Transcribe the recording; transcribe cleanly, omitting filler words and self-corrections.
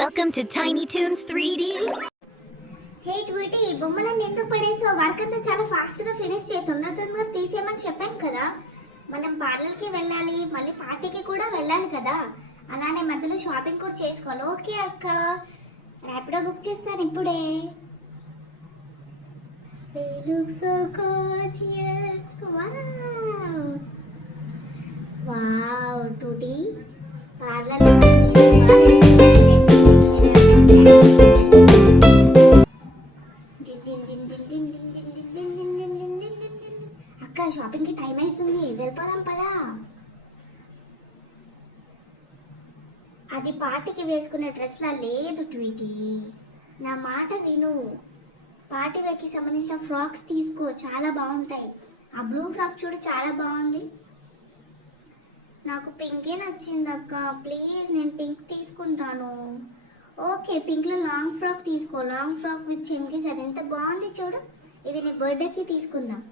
Welcome to Tiny Toons 3D. Hey Tweety, బొమ్మలన్నీ ఎందుకు పడేసావు? Work అంతా చాలా ఫాస్ట్గా ఫినిష్ చేయి, తొందర తీసేయమని చెప్పాను కదా. మనం పార్లర్కి వెళ్ళాలి, మళ్ళీ పార్టీకి కూడా వెళ్ళాలి కదా. అలానే మధ్యలో షాపింగ్ కూడా చేసుకోవాలి. ఓకే అక్క, ర్యాపిడో బుక్ చేస్తాను ఇప్పుడే. We look so gorgeous. Wow, Tutti. Parlour అక్క, షాపింగ్కి టైం అవుతుంది, వెళ్ళిపోదాం పదా. అది పార్టీకి వేసుకునే డ్రెస్లా లేదు ట్వీటీ, నా మాట విను. పార్టీ వేర్కి సంబంధించిన ఫ్రాక్స్ తీసుకో, చాలా బాగుంటాయి. ఆ బ్లూ ఫ్రాక్ చూడు, చాలా బాగుంది. నాకు పింకే నచ్చింది అక్క, ప్లీజ్ నేను పింక్ తీసుకుంటాను. ఓకే, పింక్లో లాంగ్ ఫ్రాక్ తీసుకో, లాంగ్ ఫ్రాక్ విత్ చెమ్కీస్, అది ఎంత బాగుంది చూడు. ఇది నీ బర్త్డేకి తీసుకుందాం.